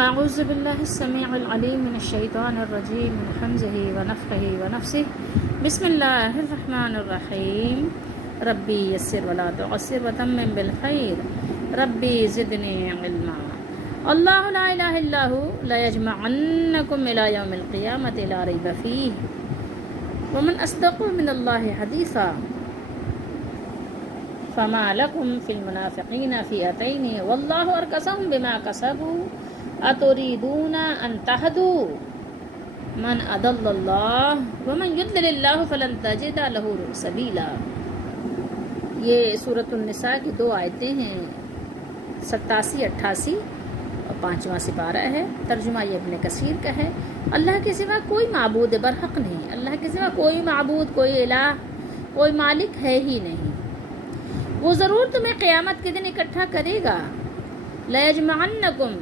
اعوذ باللہ السمیع العلیم من الشیطان الرجیم من حمزہ ونفخہ ونفثہ بسم اللہ الرحمن الرحیم ربی یسر ولا تعسر وتمم بالخیر ربی زدنی علما اللہ لا الہ الا ھو لیجمعنکم الی یوم القیامۃ لا ریب فیہ ومن اصدق من اللہ حدیثا فما لکم فی المنافقین فئتین واللہ ارکسہم بما کسبوا اتریدون ان تہدوا من اضل اللہ ومن یضلل اللہ فلن تجد لہ سبیلا۔ یہ سورۃ النساء کی 2 آیتیں ہیں، 87 88 اور 5واں سپارہ ہے۔ ترجمہ یہ ابن کثیر کا ہے۔ اللہ کے سوا کوئی معبود برحق نہیں، اللہ کے سوا کوئی معبود، کوئی الہ، کوئی مالک ہے ہی نہیں۔ وہ ضرور تمہیں قیامت کے دن اکٹھا کرے گا۔ لیجمعنکم،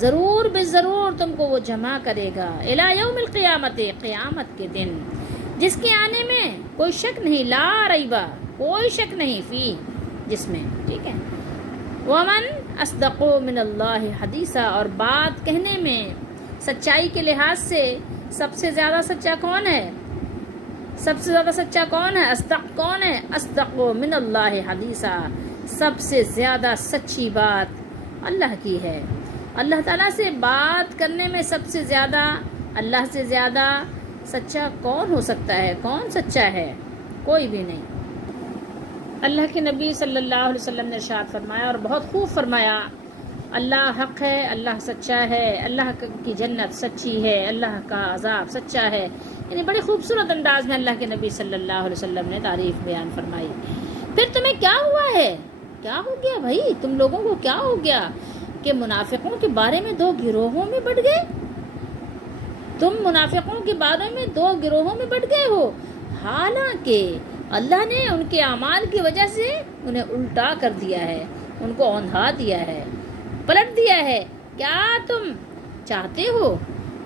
ضرور بے ضرور تم کو وہ جمع کرے گا، الی یوم القیامت، قیامت کے دن جس کے آنے میں کوئی شک نہیں، لا ریبہ، کوئی شک نہیں، فی، جس میں، ٹھیک ہے۔ ومن اصدق من اللہ حدیثا، اور بات کہنے میں سچائی کے لحاظ سے سب سے زیادہ سچا کون ہے؟ سب سے زیادہ سچا کون ہے؟ اصدق کون ہے؟ اصدق من اللہ حدیثا، سب سے زیادہ سچی بات اللہ کی ہے۔ اللہ تعالیٰ سے بات کرنے میں سب سے زیادہ، اللہ سے زیادہ سچا کون ہو سکتا ہے؟ کون سچا ہے؟ کوئی بھی نہیں۔ اللہ کے نبی صلی اللہ علیہ وسلم نے ارشاد فرمایا اور بہت خوب فرمایا، اللہ حق ہے، اللہ سچا ہے، اللہ کی جنت سچی ہے، اللہ کا عذاب سچا ہے۔ یعنی بڑے خوبصورت انداز میں اللہ کے نبی صلی اللہ علیہ وسلم نے تعریف بیان فرمائی۔ پھر تمہیں کیا ہوا ہے؟ کیا ہو گیا بھائی؟ تم لوگوں کو کیا ہو گیا کہ منافقوں کے بارے میں 2 گروہوں میں بٹ گئے؟ تم منافقوں کے بارے میں 2 گروہوں میں بٹ گئے ہو، حالانکہ اللہ نے ان کے اعمال کی وجہ سے انہیں الٹا کر دیا ہے، ان کو اوندھا دیا ہے، پلٹ دیا ہے۔ کیا تم چاہتے ہو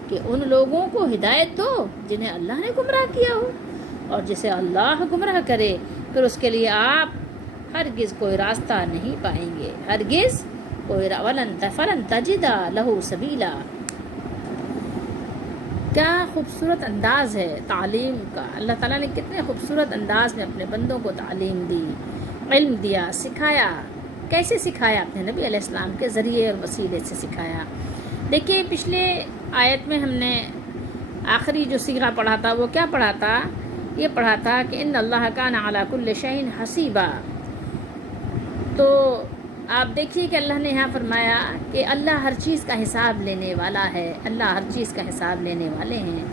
کہ ان لوگوں کو ہدایت دو جنہیں اللہ نے گمراہ کیا ہو؟ اور جسے اللہ گمراہ کرے پھر اس کے لیے آپ ہرگز کوئی راستہ نہیں پائیں گے، ہرگز کوئی فلن تجد لہ سبیلا۔ کیا خوبصورت انداز ہے تعلیم کا! اللہ تعالیٰ نے کتنے خوبصورت انداز میں اپنے بندوں کو تعلیم دی، علم دیا، سکھایا۔ کیسے سکھایا؟ اپنے نبی علیہ السلام کے ذریعے اور وسیلے سے سکھایا۔ دیکھیے پچھلے آیت میں ہم نے آخری جو صیغہ پڑھا تھا وہ کیا پڑھا تھا؟ یہ پڑھا تھا کہ ان اللہ کان علی کل شیء حسیبا۔ تو آپ دیکھیے کہ اللہ نے یہاں فرمایا کہ اللہ ہر چیز کا حساب لینے والا ہے، اللہ ہر چیز کا حساب لینے والے ہیں،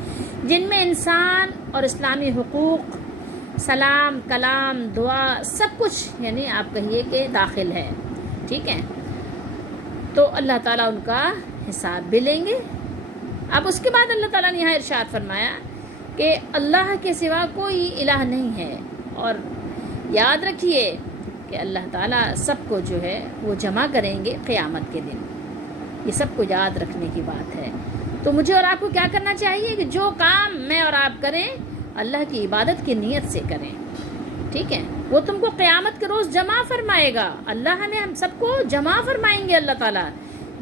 جن میں انسان اور اسلامی حقوق، سلام، کلام، دعا، سب کچھ یعنی آپ کہیے کہ داخل ہے، ٹھیک ہے۔ تو اللہ تعالیٰ ان کا حساب بھی لیں گے۔ اب اس کے بعد اللہ تعالیٰ نے یہاں ارشاد فرمایا کہ اللہ کے سوا کوئی الہ نہیں ہے، اور یاد رکھیے کہ اللہ تعالیٰ سب کو جو ہے وہ جمع کریں گے قیامت کے دن۔ یہ سب کو یاد رکھنے کی بات ہے۔ تو مجھے اور آپ کو کیا کرنا چاہیے کہ جو کام میں اور آپ کریں اللہ کی عبادت کی نیت سے کریں، ٹھیک ہے۔ وہ تم کو قیامت کے روز جمع فرمائے گا، اللہ نے ہم سب کو جمع فرمائیں گے اللہ تعالیٰ،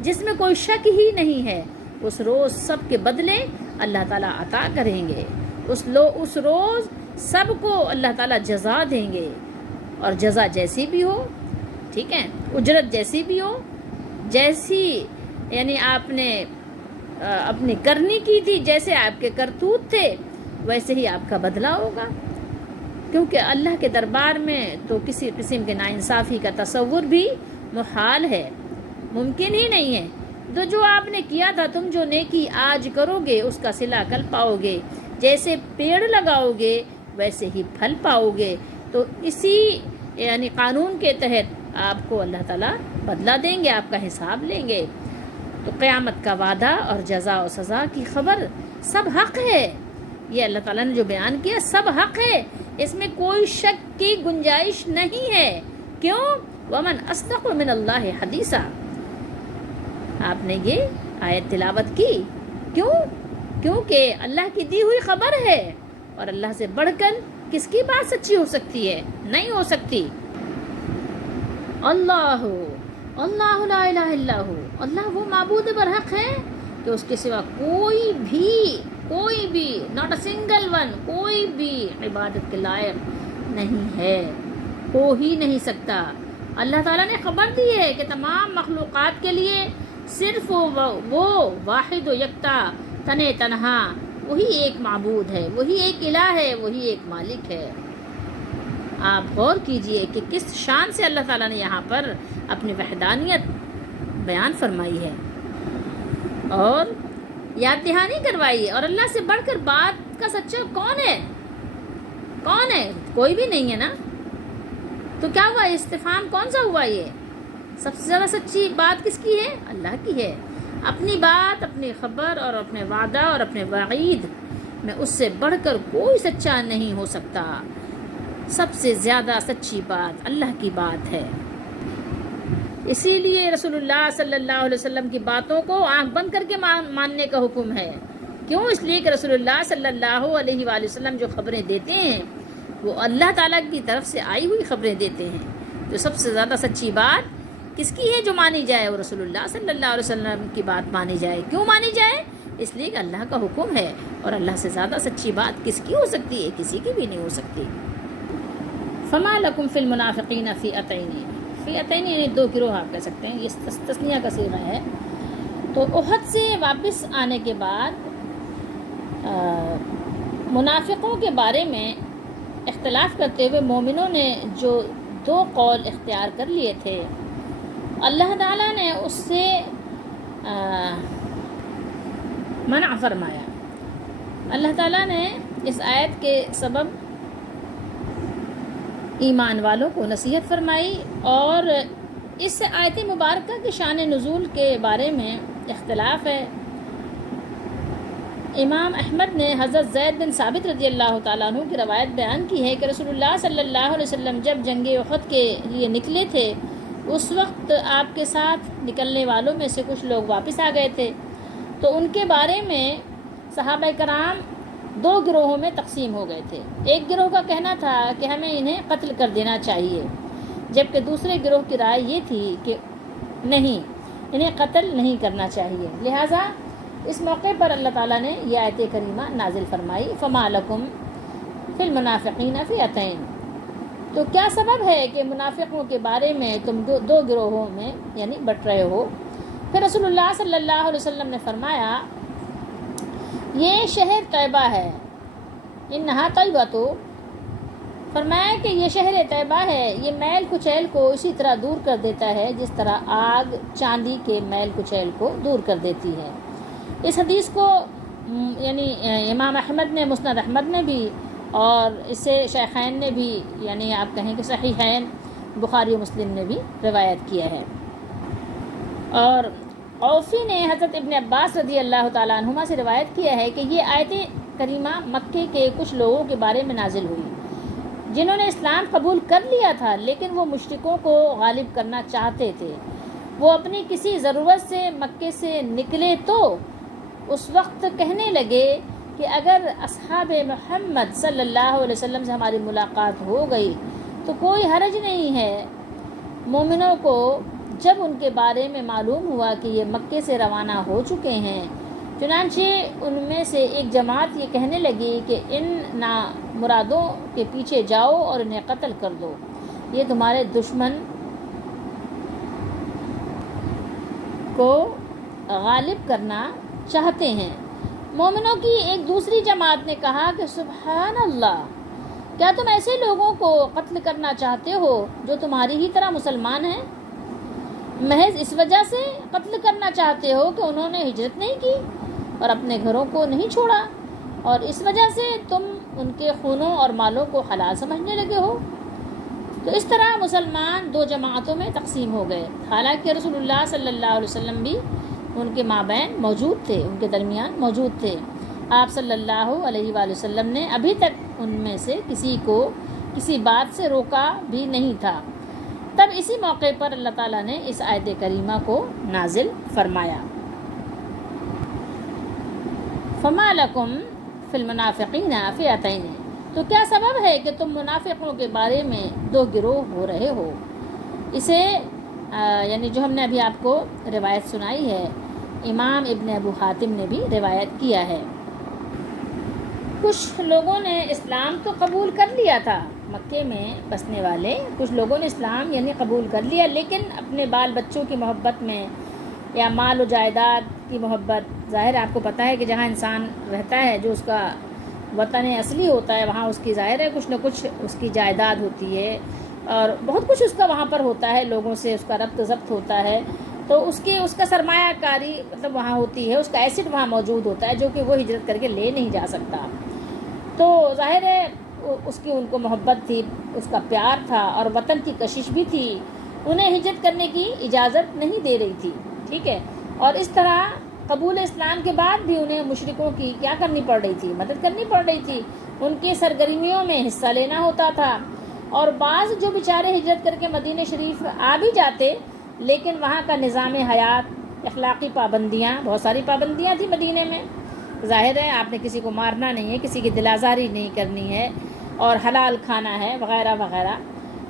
جس میں کوئی شک ہی نہیں ہے۔ اس روز سب کے بدلے اللہ تعالیٰ عطا کریں گے، اس روز سب کو اللہ تعالیٰ جزا دیں گے، اور جزا جیسی بھی ہو، ٹھیک ہے، اجرت جیسی بھی ہو، جیسی یعنی آپ نے اپنی کرنی کی تھی، جیسے آپ کے کرتوت تھے ویسے ہی آپ کا بدلہ ہوگا، کیونکہ اللہ کے دربار میں تو کسی قسم کے ناانصافی کا تصور بھی محال ہے، ممکن ہی نہیں ہے۔ تو جو آپ نے کیا تھا، تم جو نیکی آج کرو گے اس کا صلہ کل پاؤ گے، جیسے پیڑ لگاؤ گے ویسے ہی پھل پاؤ گے۔ تو اسی یعنی قانون کے تحت آپ کو اللہ تعالیٰ بدلہ دیں گے، آپ کا حساب لیں گے۔ تو قیامت کا وعدہ اور جزا و سزا کی خبر سب حق ہے۔ یہ اللہ تعالیٰ نے جو بیان کیا سب حق ہے، اس میں کوئی شک کی گنجائش نہیں ہے۔ کیوں؟ ومن اصدق من اللہ حدیثا۔ آپ نے یہ آیت تلاوت کی، کیوں؟ کیونکہ اللہ کی دی ہوئی خبر ہے، اور اللہ سے بڑھ کر کس کی بات سچی ہو سکتی ہے؟ نہیں ہو سکتی۔ اللہ لا الہ الا ہو، اللہ وہ معبود برحق ہے کہ اس کے سوا کوئی بھی ناٹ اے سنگل ون، کوئی بھی عبادت کے لائق نہیں ہے، ہو ہی نہیں سکتا۔ اللہ تعالیٰ نے خبر دی ہے کہ تمام مخلوقات کے لیے صرف وہ واحد و یکتا تنہا وہی ایک معبود ہے، وہی ایک الہ ہے، وہی ایک مالک ہے۔ آپ غور کیجئے کہ کس شان سے اللہ تعالیٰ نے یہاں پر اپنی وحدانیت بیان فرمائی ہے اور یاد دہانی کروائی ہے۔ اور اللہ سے بڑھ کر بات کا سچا کون ہے؟ کوئی بھی نہیں ہے نا۔ تو کیا ہوا؟ استفہام کون سا ہوا؟ یہ سب سے زیادہ سچی بات کس کی ہے؟ اللہ کی ہے۔ اپنی بات، اپنی خبر اور اپنے وعدہ اور اپنے وعید میں اس سے بڑھ کر کوئی سچا نہیں ہو سکتا۔ سب سے زیادہ سچی بات اللہ کی بات ہے۔ اسی لیے رسول اللہ صلی اللہ علیہ وسلم کی باتوں کو آنکھ بند کر کے ماننے کا حکم ہے۔ کیوں؟ اس لیے کہ رسول اللہ صلی اللہ علیہ وآلہ وسلم جو خبریں دیتے ہیں وہ اللہ تعالیٰ کی طرف سے آئی ہوئی خبریں دیتے ہیں۔ تو سب سے زیادہ سچی بات کس کی ہے جو مانی جائے؟ وہ رسول اللہ صلی اللہ علیہ وسلم کی بات مانی جائے۔ کیوں مانی جائے؟ اس لیے کہ اللہ کا حکم ہے، اور اللہ سے زیادہ سچی بات کس کی ہو سکتی ہے؟ کسی کی بھی نہیں ہو سکتی۔ فما لکم فی المنافقین فئتین، فئتین یعنی دو گروہ آپ کہہ سکتے ہیں، یہ تثنیہ کا صیغہ ہے۔ تو احد سے واپس آنے کے بعد منافقوں کے بارے میں اختلاف کرتے ہوئے مومنوں نے جو دو قول اختیار کر لیے تھے، اللہ تعالیٰ نے اس سے منع فرمایا۔ اللہ تعالیٰ نے اس آیت کے سبب ایمان والوں کو نصیحت فرمائی، اور اس آیت مبارکہ کے شان نزول کے بارے میں اختلاف ہے۔ امام احمد نے حضرت زید بن ثابت رضی اللہ تعالیٰ عنہ کی روایت بیان کی ہے کہ رسول اللہ صلی اللہ علیہ وسلم جب جنگ احد کے لیے نکلے تھے، اس وقت آپ کے ساتھ نکلنے والوں میں سے کچھ لوگ واپس آ گئے تھے، تو ان کے بارے میں صحابہ کرام دو گروہوں میں تقسیم ہو گئے تھے۔ ایک گروہ کا کہنا تھا کہ ہمیں انہیں قتل کر دینا چاہیے، جبکہ دوسرے گروہ کی رائے یہ تھی کہ نہیں، انہیں قتل نہیں کرنا چاہیے۔ لہٰذا اس موقع پر اللہ تعالیٰ نے یہ آیت کریمہ نازل فرمائی، فما لکم فی المنافقین فئتین۔ تو کیا سبب ہے کہ منافقوں کے بارے میں تم دو گروہوں میں یعنی بٹ رہے ہو؟ پھر رسول اللہ صلی اللہ علیہ وسلم نے فرمایا، یہ شہر طیبہ ہے، انہا طیبہ، تو فرمایا کہ یہ شہر طیبہ ہے، یہ میل کچیل کو اسی طرح دور کر دیتا ہے جس طرح آگ چاندی کے میل کچیل کو دور کر دیتی ہے۔ اس حدیث کو یعنی امام احمد نے مسند احمد نے بھی، اور اس سے شیخین نے بھی، یعنی آپ کہیں کہ صحیحین بخاری و مسلم نے بھی روایت کیا ہے۔ اور اوفی نے حضرت ابن عباس رضی اللہ تعالیٰ عنہما سے روایت کیا ہے کہ یہ آیت کریمہ مکے کے کچھ لوگوں کے بارے میں نازل ہوئی جنہوں نے اسلام قبول کر لیا تھا، لیکن وہ مشرکوں کو غالب کرنا چاہتے تھے۔ وہ اپنی کسی ضرورت سے مکے سے نکلے تو اس وقت کہنے لگے کہ اگر اصحاب محمد صلی اللہ علیہ وسلم سے ہماری ملاقات ہو گئی تو کوئی حرج نہیں ہے۔ مومنوں کو جب ان کے بارے میں معلوم ہوا کہ یہ مکے سے روانہ ہو چکے ہیں، چنانچہ ان میں سے ایک جماعت یہ کہنے لگی کہ ان نامرادوں کے پیچھے جاؤ اور انہیں قتل کر دو، یہ تمہارے دشمن کو غالب کرنا چاہتے ہیں۔ مومنوں کی ایک دوسری جماعت نے کہا کہ سبحان اللہ، کیا تم ایسے لوگوں کو قتل کرنا چاہتے ہو جو تمہاری ہی طرح مسلمان ہیں؟ محض اس وجہ سے قتل کرنا چاہتے ہو کہ انہوں نے ہجرت نہیں کی اور اپنے گھروں کو نہیں چھوڑا، اور اس وجہ سے تم ان کے خونوں اور مالوں کو حلال سمجھنے لگے ہو؟ تو اس طرح مسلمان دو جماعتوں میں تقسیم ہو گئے، حالانکہ رسول اللہ صلی اللہ علیہ وسلم بھی ان کے مابین موجود تھے، ان کے درمیان موجود تھے۔ آپ صلی اللہ علیہ وآلہ وسلم نے ابھی تک ان میں سے کسی کو کسی بات سے روکا بھی نہیں تھا۔ تب اسی موقع پر اللہ تعالیٰ نے اس آیت کریمہ کو نازل فرمایا، فما لکم فی المنافقین فئتین۔ تو کیا سبب ہے کہ تم منافقوں کے بارے میں دو گروہ ہو رہے ہو؟ اسے یعنی جو ہم نے ابھی آپ کو روایت سنائی ہے، امام ابن ابو حاتم نے بھی روایت کیا ہے۔ کچھ لوگوں نے اسلام تو قبول کر لیا تھا، مکے میں بسنے والے کچھ لوگوں نے اسلام یعنی قبول کر لیا، لیکن اپنے بال بچوں کی محبت میں یا مال و جائیداد کی محبت، ظاہر آپ کو پتہ ہے کہ جہاں انسان رہتا ہے جو اس کا وطن اصلی ہوتا ہے وہاں اس کی ظاہر ہے کچھ نہ کچھ اس کی جائیداد ہوتی ہے اور بہت کچھ اس کا وہاں پر ہوتا ہے، لوگوں سے اس کا ربط ضبط ہوتا ہے، تو اس کا سرمایہ کاری مطلب وہاں ہوتی ہے، اس کا ایسٹ وہاں موجود ہوتا ہے جو کہ وہ ہجرت کر کے لے نہیں جا سکتا۔ تو ظاہر ہے اس کی ان کو محبت تھی، اس کا پیار تھا اور وطن کی کشش بھی تھی، انہیں ہجرت کرنے کی اجازت نہیں دے رہی تھی، ٹھیک ہے۔ اور اس طرح قبول اسلام کے بعد بھی انہیں مشرکوں کی کیا کرنی پڑ رہی تھی، مدد کرنی پڑ رہی تھی، ان کی سرگرمیوں میں حصہ لینا ہوتا تھا۔ اور بعض جو بیچارے ہجرت کر کے مدینہ شریف آ بھی جاتے، لیکن وہاں کا نظام حیات، اخلاقی پابندیاں، بہت ساری پابندیاں تھیں مدینہ میں، ظاہر ہے آپ نے کسی کو مارنا نہیں ہے، کسی کی دل آزاری نہیں کرنی ہے اور حلال کھانا ہے وغیرہ وغیرہ،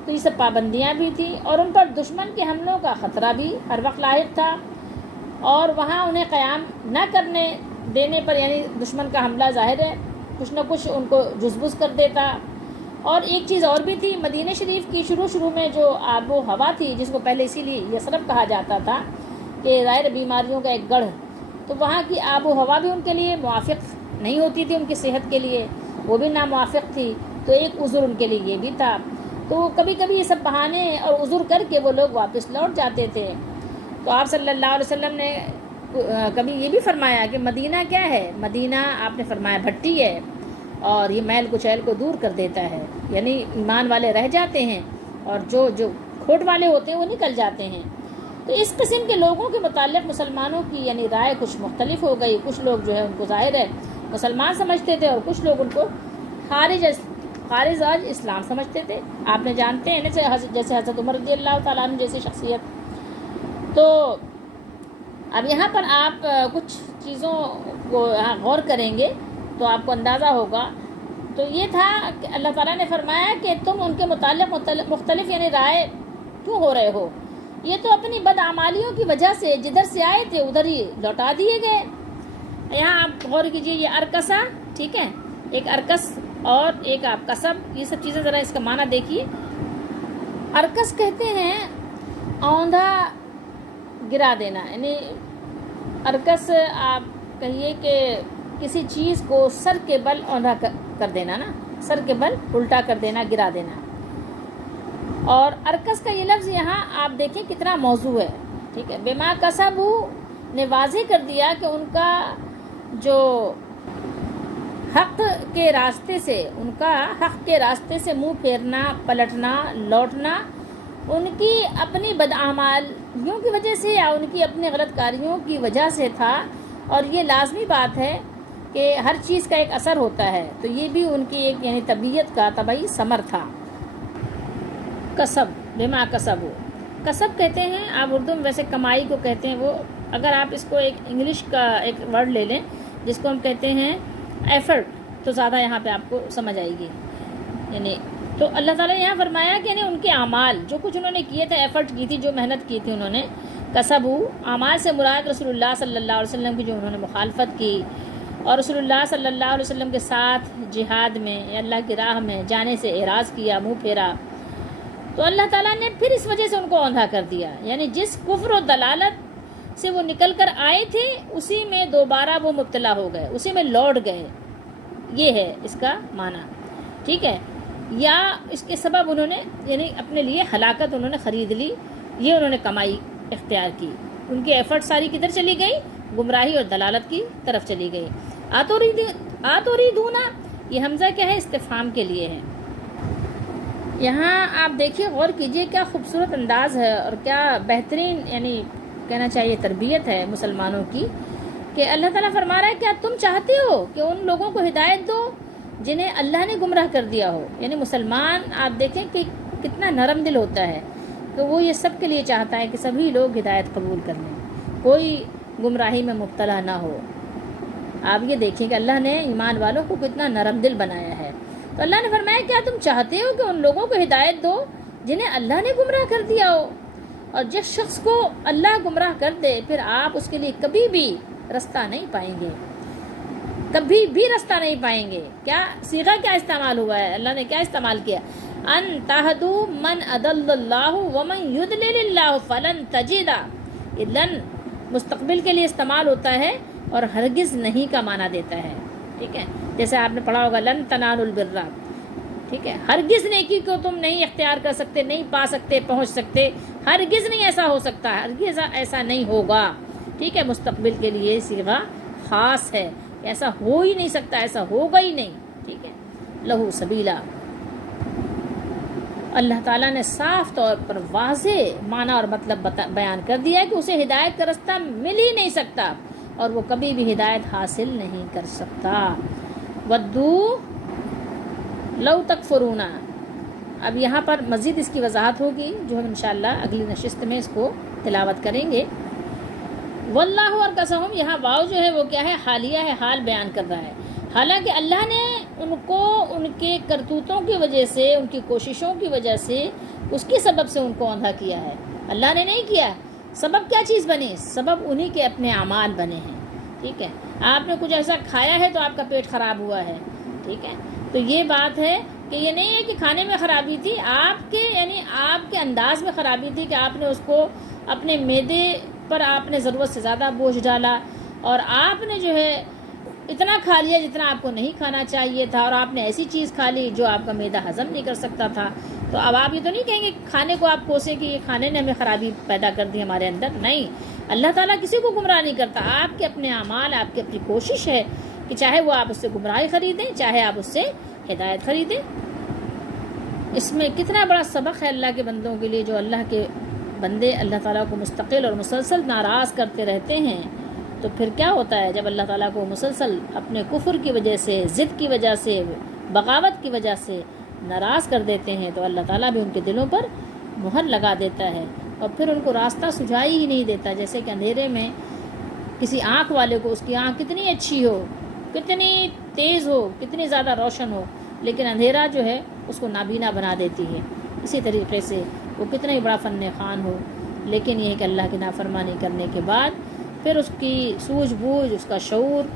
تو یہ سب پابندیاں بھی تھیں، اور ان پر دشمن کے حملوں کا خطرہ بھی ہر وقت لاحق تھا، اور وہاں انہیں قیام نہ کرنے دینے پر یعنی دشمن کا حملہ ظاہر ہے کچھ نہ کچھ ان کو جزبز کر دیتا۔ اور ایک چیز اور بھی تھی، مدینہ شریف کی شروع میں جو آب و ہوا تھی، جس کو پہلے اسی لیے یثرب کہا جاتا تھا کہ ظاہر بیماریوں کا ایک گڑھ، تو وہاں کی آب و ہوا بھی ان کے لیے موافق نہیں ہوتی تھی، ان کی صحت کے لیے وہ بھی ناموافق تھی، تو ایک عذر ان کے لیے یہ بھی تھا، تو کبھی کبھی یہ سب بہانے اور عذر کر کے وہ لوگ واپس لوٹ جاتے تھے۔ تو آپ صلی اللہ علیہ وسلم نے کبھی یہ بھی فرمایا کہ مدینہ کیا ہے، مدینہ آپ نے فرمایا بھٹی ہے اور یہ میل کچیل کو دور کر دیتا ہے، یعنی ایمان والے رہ جاتے ہیں اور جو کھوٹ والے ہوتے ہیں وہ نکل جاتے ہیں۔ تو اس قسم کے لوگوں کے متعلق مسلمانوں کی یعنی رائے کچھ مختلف ہو گئی، کچھ لوگ جو ہے ان کو ظاہر ہے مسلمان سمجھتے تھے اور کچھ لوگ ان کو خارج از اسلام سمجھتے تھے، آپ نے جانتے ہیں جیسے حضرت عمر رضی اللہ تعالیٰ عنہ جیسی شخصیت۔ تو اب یہاں پر آپ کچھ چیزوں کو غور کریں گے تو آپ کو اندازہ ہوگا، تو یہ تھا کہ اللہ تعالیٰ نے فرمایا کہ تم ان کے متعلق مختلف یعنی رائے کیوں ہو رہے ہو، یہ تو اپنی بدعمالیوں کی وجہ سے جدھر سے آئے تھے ادھر ہی لوٹا دیے گئے۔ یہاں آپ غور کیجئے، یہ ارکسا، ٹھیک ہے، ایک ارکس اور ایک آپ کسب، یہ سب چیزیں ذرا اس کا معنی دیکھیے۔ ارکس کہتے ہیں اوندھا گرا دینا، یعنی ارکس آپ کہیے کہ کسی چیز کو سر کے بل اوندھا کر دینا نا، سر کے بل الٹا کر دینا، گرا دینا۔ اور ارکس کا یہ لفظ یہاں آپ دیکھیں کتنا موضوع ہے، ٹھیک ہے، بما کسبو نے واضح کر دیا کہ ان کا جو حق کے راستے سے منہ پھیرنا، پلٹنا، لوٹنا، ان کی اپنی بدعمالیوں کی وجہ سے یا ان کی اپنی غلط کاریوں کی وجہ سے تھا، اور یہ لازمی بات ہے کہ ہر چیز کا ایک اثر ہوتا ہے، تو یہ بھی ان کی ایک یعنی طبیعت کا طبعی ثمر تھا۔ کسب، بما کسب، کسب کہتے ہیں آپ اردو میں ویسے کمائی کو کہتے ہیں، وہ اگر آپ اس کو ایک انگلش کا ایک ورڈ لے لیں جس کو ہم کہتے ہیں ایفرٹ، تو زیادہ یہاں پہ آپ کو سمجھ آئے گی، یعنی تو اللہ تعالیٰ نے یہاں فرمایا کہ یعنی ان کے اعمال جو کچھ انہوں نے کیے تھے، ایفرٹ کی تھی، جو محنت کی تھی انہوں نے، کسبو، اعمال سے مراد رسول اللہ صلی اللہ علیہ وسلم کی جو انہوں نے مخالفت کی اور رسول اللہ صلی اللہ علیہ وسلم کے ساتھ جہاد میں یا اللہ کی راہ میں جانے سے اعراض کیا، منہ پھیرا، تو اللہ تعالیٰ نے پھر اس وجہ سے ان کو اوندھا کر دیا، یعنی جس کفر و دلالت سے وہ نکل کر آئے تھے اسی میں دوبارہ وہ مبتلا ہو گئے، اسی میں لوٹ گئے، یہ ہے اس کا معنی، ٹھیک ہے، یا اس کے سبب انہوں نے یعنی اپنے لیے ہلاکت انہوں نے خرید لی، یہ انہوں نے کمائی اختیار کی، ان کی ایفرٹ ساری کدھر چلی گئی، گمراہی اور دلالت کی طرف چلی گئی۔ آتوریدونا، یہ حمزہ کیا ہے، استفہام کے لیے ہے۔ یہاں آپ دیکھیے، غور کیجئے، کیا خوبصورت انداز ہے اور کیا بہترین یعنی کہنا چاہیے تربیت ہے مسلمانوں کی، کہ اللہ تعالیٰ فرما رہا ہے کیا تم چاہتے ہو کہ ان لوگوں کو ہدایت دو جنہیں اللہ نے گمراہ کر دیا ہو، یعنی مسلمان آپ دیکھیں کہ کتنا نرم دل ہوتا ہے کہ وہ یہ سب کے لیے چاہتا ہے کہ سبھی لوگ ہدایت قبول کر لیں، کوئی گمراہی میں مبتلا نہ ہو۔ آپ یہ دیکھیں کہ اللہ نے ایمان والوں کو کتنا نرم دل بنایا ہے، تو اللہ نے فرمایا کیا تم چاہتے ہو کہ ان لوگوں کو ہدایت دو جنہیں اللہ نے گمراہ کر دیا ہو، اور جس شخص کو اللہ گمراہ کر دے پھر آپ اس کے لیے کبھی بھی رستہ نہیں پائیں گے، کبھی بھی رستہ نہیں پائیں گے۔ کیا صیغہ کیا استعمال ہوا ہے؟ اللہ نے کیا استعمال کیا؟ ان تہدوا من اضل اللہ ومن یضلل اللہ فلن تجد۔ یہ لن مستقبل کے لیے استعمال ہوتا ہے اور ہرگز نہیں کا معنی دیتا ہے، ٹھیک ہے؟ جیسے آپ نے پڑھا ہوگا لن تنالوا البر، ٹھیک ہے؟ ہرگز نیکی کو تم نہیں اختیار کر سکتے، نہیں پا سکتے، پہنچ سکتے، ہرگز نہیں ایسا ہو سکتا، ہرگز ایسا نہیں ہوگا، ٹھیک ہے؟ مستقبل کے لیے صیغہ خاص ہے، ایسا ہو ہی نہیں سکتا، ایسا ہوگا ہی نہیں، ٹھیک ہے؟ لہو سبیلا، اللہ تعالیٰ نے صاف طور پر واضح معنی اور مطلب بیان کر دیا ہے کہ اسے ہدایت کا رستہ مل ہی نہیں سکتا اور وہ کبھی بھی ہدایت حاصل نہیں کر سکتا۔ ودو لو تکفرون، اب یہاں پر مزید اس کی وضاحت ہوگی جو ہم انشاءاللہ اگلی نشست میں اس کو تلاوت کریں گے۔ واللہ اور قسم، یہاں واو جو ہے وہ کیا ہے؟ حالیہ ہے، حال بیان کر رہا ہے۔ حالانکہ اللہ نے ان کو ان کے کرتوتوں کی وجہ سے، ان کی کوششوں کی وجہ سے، اس کے سبب سے ان کو اندھا کیا ہے، اللہ نے نہیں کیا۔ سبب کیا چیز بنی؟ سبب انہی کے اپنے اعمال بنے ہیں، ٹھیک ہے؟ آپ نے کچھ ایسا کھایا ہے تو آپ کا پیٹ خراب ہوا ہے، ٹھیک ہے؟ تو یہ بات ہے کہ یہ نہیں ہے کہ کھانے میں خرابی تھی، آپ کے یعنی آپ کے انداز میں خرابی تھی کہ آپ نے اس کو اپنے معدے پر آپ نے ضرورت سے زیادہ بوجھ ڈالا اور آپ نے جو ہے اتنا کھا لیا جتنا آپ کو نہیں کھانا چاہیے تھا، اور آپ نے ایسی چیز کھا لی جو آپ کا معدہ ہضم نہیں کر سکتا تھا۔ تو اب آپ یہ تو نہیں کہیں گے کھانے کو آپ کوسیں کہ یہ کھانے نے ہمیں خرابی پیدا کر دی ہمارے اندر، نہیں۔ اللہ تعالیٰ کسی کو گمراہ نہیں کرتا، آپ کے اپنے اعمال، آپ کی اپنی کوشش ہے کہ چاہے وہ آپ اس سے گمراہی خریدیں، چاہے آپ اس سے ہدایت خریدیں۔ اس میں کتنا بڑا سبق ہے اللہ کے بندوں کے لیے، جو اللہ کے بندے اللہ تعالیٰ کو مستقل اور مسلسل ناراض کرتے رہتے ہیں، تو پھر کیا ہوتا ہے جب اللہ تعالیٰ کو مسلسل اپنے کفر کی وجہ سے، ضد کی وجہ سے، بغاوت کی وجہ سے ناراض کر دیتے ہیں، تو اللہ تعالیٰ بھی ان کے دلوں پر مہر لگا دیتا ہے اور پھر ان کو راستہ سجائی ہی نہیں دیتا۔ جیسے کہ اندھیرے میں کسی آنکھ والے کو، اس کی آنکھ کتنی اچھی ہو، کتنی تیز ہو، کتنی زیادہ روشن ہو، لیکن اندھیرا جو ہے اس کو نابینا بنا دیتی ہے۔ اسی طریقے سے وہ کتنا ہی بڑا فن خوان ہو، لیکن یہ ہے کہ اللہ کی نافرمانی کرنے کے بعد پھر اس کی سوجھ بوجھ، اس کا شعور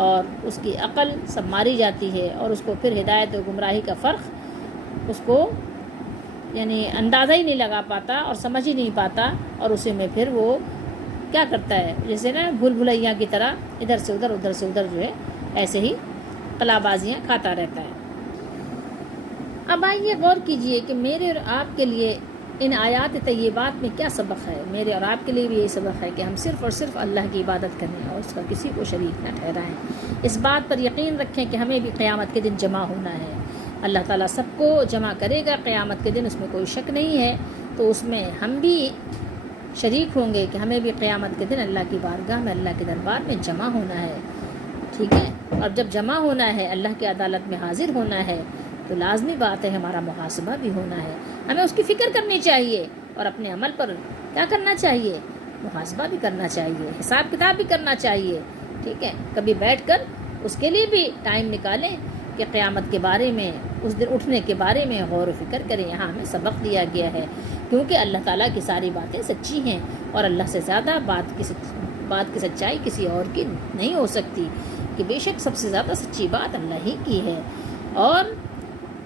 اور اس کی عقل سب ماری جاتی ہے، اور اس کو پھر ہدایت و گمراہی کا فرق اس کو یعنی اندازہ ہی نہیں لگا پاتا اور سمجھ ہی نہیں پاتا، اور اسے میں پھر وہ کیا کرتا ہے، جیسے نا بھول بھلیا کی طرح ادھر سے ادھر، ادھر سے ادھر جو ہے ایسے ہی قلا بازیاں کھاتا رہتا ہے۔ اب آئیے غور کیجئے کہ میرے اور آپ کے لیے ان آیات طیبات میں کیا سبق ہے۔ میرے اور آپ کے لیے بھی یہی سبق ہے کہ ہم صرف اور صرف اللہ کی عبادت کریں اور اس کا کسی کو شریک نہ ٹھہرائیں۔ اس بات پر یقین رکھیں کہ ہمیں بھی قیامت کے دن جمع ہونا ہے، اللہ تعالیٰ سب کو جمع کرے گا قیامت کے دن، اس میں کوئی شک نہیں ہے۔ تو اس میں ہم بھی شریک ہوں گے کہ ہمیں بھی قیامت کے دن اللہ کی بارگاہ میں، اللہ کے دربار میں جمع ہونا ہے، ٹھیک ہے؟ اور جب جمع ہونا ہے، اللہ کی عدالت میں حاضر ہونا ہے، تو لازمی بات ہے ہمارا محاسبہ بھی ہونا ہے۔ ہمیں اس کی فکر کرنی چاہیے اور اپنے عمل پر کیا کرنا چاہیے؟ محاسبہ بھی کرنا چاہیے، حساب کتاب بھی کرنا چاہیے، ٹھیک ہے؟ کبھی بیٹھ کر اس کے لیے بھی ٹائم نکالیں کہ قیامت کے بارے میں، اس دن اٹھنے کے بارے میں غور و فکر کریں۔ یہاں ہمیں سبق دیا گیا ہے، کیونکہ اللہ تعالیٰ کی ساری باتیں سچی ہیں اور اللہ سے زیادہ بات کی سچائی کسی اور کی نہیں ہو سکتی، کہ بے شک سب سے زیادہ سچی بات اللہ ہی کی ہے۔ اور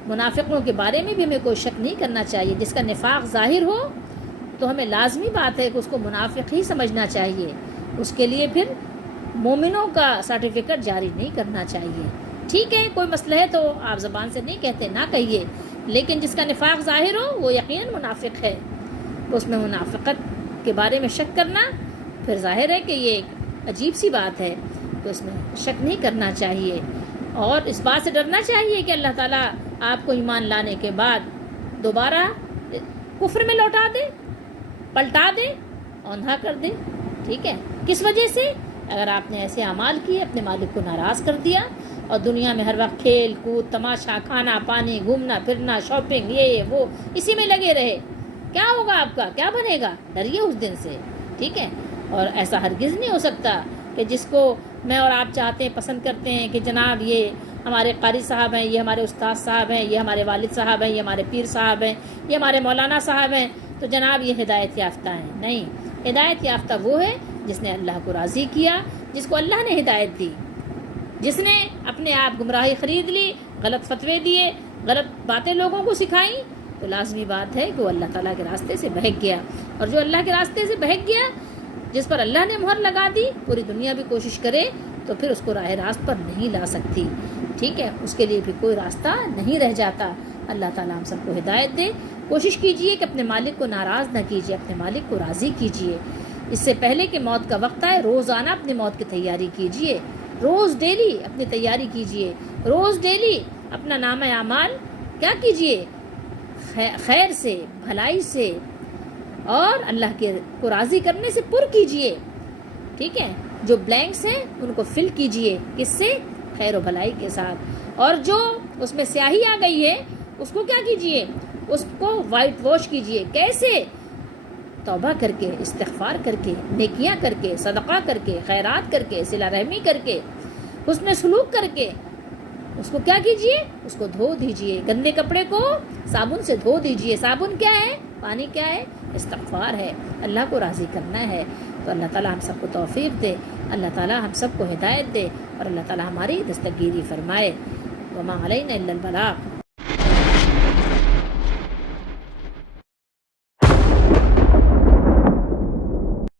منافقوں کے بارے میں بھی ہمیں کوئی شک نہیں کرنا چاہیے۔ جس کا نفاق ظاہر ہو تو ہمیں لازمی بات ہے کہ اس کو منافق ہی سمجھنا چاہیے، اس کے لیے پھر مومنوں کا سرٹیفکیٹ جاری نہیں کرنا چاہیے، ٹھیک ہے؟ کوئی مسئلہ ہے تو آپ زبان سے نہیں کہتے، نہ کہیے، لیکن جس کا نفاق ظاہر ہو وہ یقیناً منافق ہے، تو اس میں منافقت کے بارے میں شک کرنا پھر ظاہر ہے کہ یہ ایک عجیب سی بات ہے، تو اس میں شک نہیں کرنا چاہیے اور اس بات سے ڈرنا چاہیے کہ اللہ تعالیٰ آپ کو ایمان لانے کے بعد دوبارہ کفر میں لوٹا دے، پلٹا دے، اوندھا کر دے، ٹھیک ہے؟ کس وجہ سے؟ اگر آپ نے ایسے اعمال کیے، اپنے مالک کو ناراض کر دیا اور دنیا میں ہر وقت کھیل کود، تماشا، کھانا پانی، گھومنا پھرنا، شاپنگ، یہ وہ اسی میں لگے رہے، کیا ہوگا آپ کا؟ کیا بنے گا؟ ڈریے اس دن سے، ٹھیک ہے؟ اور ایسا ہرگز نہیں ہو سکتا کہ جس کو میں اور آپ چاہتے ہیں، پسند کرتے ہیں کہ جناب یہ ہمارے قاری صاحب ہیں، یہ ہمارے استاد صاحب ہیں، یہ ہمارے والد صاحب ہیں، یہ ہمارے پیر صاحب ہیں، یہ ہمارے مولانا صاحب ہیں، تو تو جناب یہ ہدایت یافتہ ہیں. نہیں، ہدایت یافتہ وہ ہے جس نے اللہ کو راضی کیا، جس کو اللہ نے ہدایت دی. جس نے اپنے آپ گمراہی خرید لی، غلط فتوے دیے، غلط باتیں لوگوں کو سکھائیں، تو لازمی بات ہے کہ وہ اللہ تعالیٰ کے راستے سے بہک گیا. اور جو اللہ کے راستے سے بہک گیا، جس پر اللہ نے مہر لگا دی، پوری دنیا بھی کوشش کرے تو پھر اس کو راہ راست پر نہیں لا سکتی. ٹھیک ہے، اس کے لیے بھی کوئی راستہ نہیں رہ جاتا. اللہ تعالیٰ ہم سب کو ہدایت دے. کوشش کیجئے کہ اپنے مالک کو ناراض نہ کیجئے، اپنے مالک کو راضی کیجئے. اس سے پہلے کہ موت کا وقت آئے، روزانہ اپنی موت کی تیاری کیجئے. روز ڈیلی اپنی تیاری کیجئے. روز ڈیلی اپنا نامہ اعمال کیا کیجئے؟ خیر سے، بھلائی سے اور اللہ کے کو راضی کرنے سے پر کیجئے. ٹھیک ہے، جو بلینکس ہیں ان کو فل کیجئے. کس سے؟ خیر و بھلائی کے ساتھ. اور جو اس میں سیاہی آ گئی ہے اس کو کیا کیجئے؟ اس کو وائٹ واش کیجئے. کیسے؟ توبہ کر کے، استغفار کر کے، نیکیاں کر کے، صدقہ کر کے، خیرات کر کے، صلہ رحمی کر کے، حسن سلوک کر کے. اس کو کیا کیجئے؟ اس کو دھو دیجئے. گندے کپڑے کو صابن سے دھو دیجئے. صابن کیا ہے؟ پانی کیا ہے؟ استغفار ہے. اللہ کو راضی کرنا ہے. تو اللہ تعالیٰ ہم سب کو توفیق دے، اللہ تعالیٰ ہم سب کو ہدایت دے، اور اللہ تعالیٰ ہماری دستگیری فرمائے. وما علینا الا البلاغ.